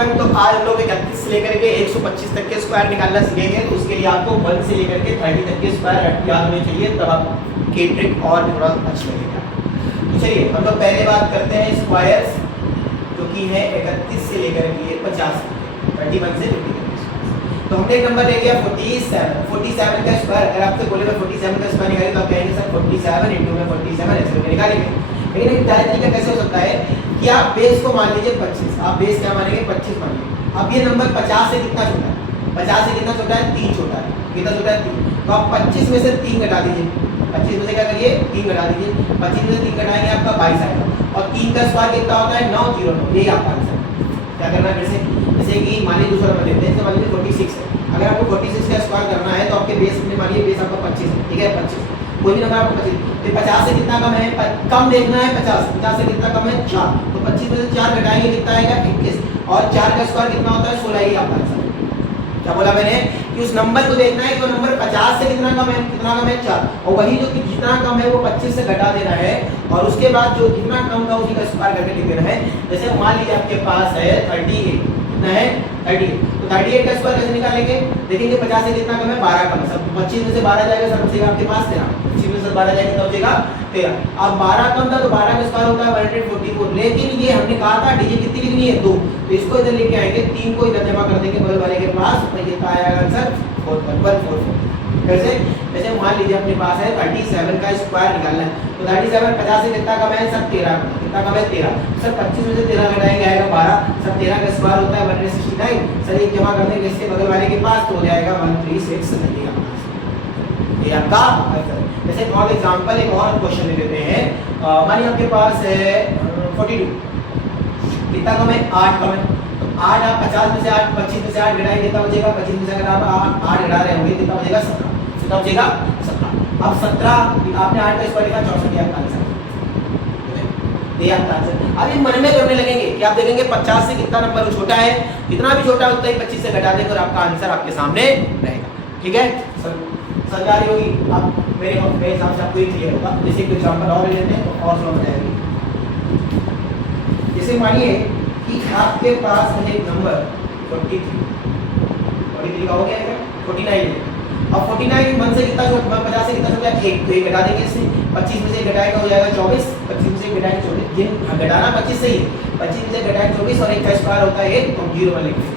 Everyone, तो आज हम लोग 31 से लेकर के 125 तक के स्क्वायर निकालना सीखेंगे। तो उसके लिए आपको 1 से लेकर के 30 तक के स्क्वायर याद होने चाहिए, तब आपकी ट्रिक और थोड़ा अच्छा लगेगा। तो चलिए हम लोग पहले बात करते हैं स्क्वायर्स, जो कि है 31 से लेकर के 50 31 से 50 तक। तो हमने एक नंबर ले लिया 47 का स्क्वायर। अगर आपसे बोले 47 का स्क्वायर निकालिए तो आप कहेंगे सर 47 इंटू में 47 ऐसे करके निकालेंगे। लेकिन एक तरीका कैसे हो सकता है कि आप बेस को मान लीजिए 25, आप बेस क्या मानेंगे 25 मानेंगे। अब ये नंबर 50 से कितना छोटा है, 50 से कितना छोटा है 3 छोटा है, कितना छोटा है 3। तो आप 25 में से 3 घटा दीजिए, 25 में से क्या करिए 3 घटा दीजिए, 25 में से 3 घटाएंगे आपका 22 आएगा। और 3 का स्क्वायर कितना होता है 909, यही आपका आंसर। क्या करना है फिर से, जैसे कि मान लीजिए दूसरा नंबर लेते हैं, मान लीजिए 46 है। अगर आपको 46 का स्क्वायर करना है तो आपके बेस में मान लीजिए बेस आपका 25 है, ठीक है 25, कोई भी नंबर आपको 25, तो 50 से कितना कम है, कम देखना है 50 से कितना कम है 4। तो 25 में से 4 घटाएंगे कितना आएगा 21, और 4 का स्क्वायर कितना होता है 16, ही आपका आंसर। क्या बोला मैंने कि उस नंबर को देखना है कि वो नंबर 50 से कितना कम है, 4, और वही जो कि जितना कम है वो 25 से घटा देना है, और उसके बाद जो जितना कम था उसी का स्क्वायर करके लिख देना है। जैसे मान लीजिए आपके पास है 38, कितना है 38, तो 38 का स्क्वायर कैसे निकालेंगे, देखेंगे 50 से कितना कम है 12 कम है, सब 25 में से 12 जाएगा सर बचेगा आपके पास 13, 25 में से 12 जाएगा तो बचेगा 13। अब 12 कम था तो 12 का स्क्वायर होता है 144, लेकिन ये हमने कहा था डिजिट कितनी लिखनी है 2, तो इसको इधर लेके आएंगे, 3 को इधर जमा कर देंगे बगल वाले के पास, तो ये आएगा आंसर 41144। कैसे, जैसे मान लीजिए अपने पास है 37 का स्क्वायर निकालना है, तो 37 50 से कितना कम है सर 13, कितना कम है 13, सर 25 में से 13 घटाएंगे आएगा 12, सर 13 का स्क्वायर होता है 169, सर एक जमा कर देंगे इसके बगल वाले के पास तो हो जाएगा 136 लगेगा, ये आपका आंसर। जैसे फॉर एग्जांपल एक और क्वेश्चन ले लेते हैं, मानिए आपके पास है 42, कितना कम है 8 कम है, तो 8 आप 50 में से 8 25 में से 8 घटाएंगे कितना बचेगा, 25 में से अगर आप 8 घटा रहे होंगे कितना बचेगा 17, कितना बचेगा 17। अब 17 आपने 8 का स्क्वायर लिखा 64, आपका आंसर ये आपका आंसर। अब ये मन में करने लगेंगे कि आप देखेंगे 50 से कितना नंबर छोटा है, जितना भी छोटा उतना ही 25 से घटा देंगे और आपका आंसर आपके सामने रहेगा, ठीक है सर। समझ आ रही होगी आप, मेरे हिसाब से आपको ये क्लियर होगा। जैसे एक एग्जांपल और ले लेते हैं तो और समझ आएगी। जैसे मानिए कि आपके पास है एक नंबर 43 का हो गया क्या 49, अब 49 1 से कितना छोटा, 50 से कितना छोटा है 1, तो 1 घटा देंगे इससे, 25 में से घटाएगा हो जाएगा 24, 25 में से घटाएगा 24, जिन घटाना 25 से ही 25 में से घटाएगा 24 और 1 का स्क्वायर होता है 1, तो 0 में लिख देंगे।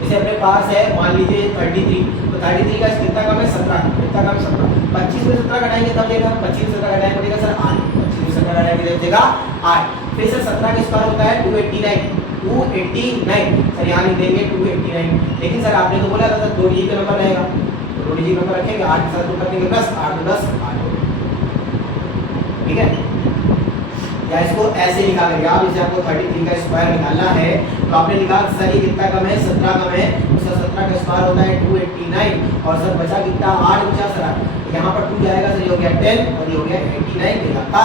जैसे अपने पास है मान लीजिए 33, तो 33 का कितना कम है 17, कितना कम 17, 25 में 17 घटाएंगे तब देगा, 25 में 17 घटाएंगे बचेगा सर 8, 25 में 17 घटाएंगे बचेगा 8। फिर सर 17 का स्क्वायर होता है 289, सर यहाँ लिख देंगे 289, लेकिन सर आपने तो बोला था सर 2 डिजिट का नंबर रहेगा, तो 2 डिजिट नंबर रखेंगे, 8 के साथ 2 कर देंगे 10, 8 10 8, ठीक है। या इसको ऐसे लिखा करिए आप, जैसे आपको 33 का स्क्वायर निकालना है तो आपने लिखा सर ये कितना कम है 17 कम है, तो सर 17 का स्क्वायर होता है 289, और सर बचा कितना 8 बचा सर 8, यहाँ पर 2 जाएगा सर, ये हो गया 10 और ये हो गया 89 मेरा का,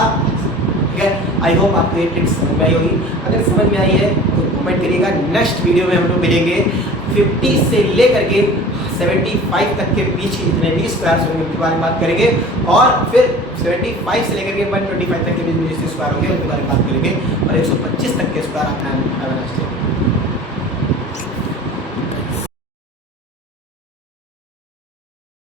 ठीक है। आई होप आपको ये ट्रिक्स समझ में आई होगी। अगर समझ में आई है तो कमेंट करिएगा। नेक्स्ट वीडियो में हम लोग मिलेंगे 50 से लेकर के 75 तक के बीच के जितने भी स्क्वायर्स होंगे उनके बारे में बात करेंगे, और फिर 75 से लेकर के 125 तक के बीच में जितने स्क्वायर होंगे उनके बारे में बात करेंगे, और 125 तक के स्क्वायर अपना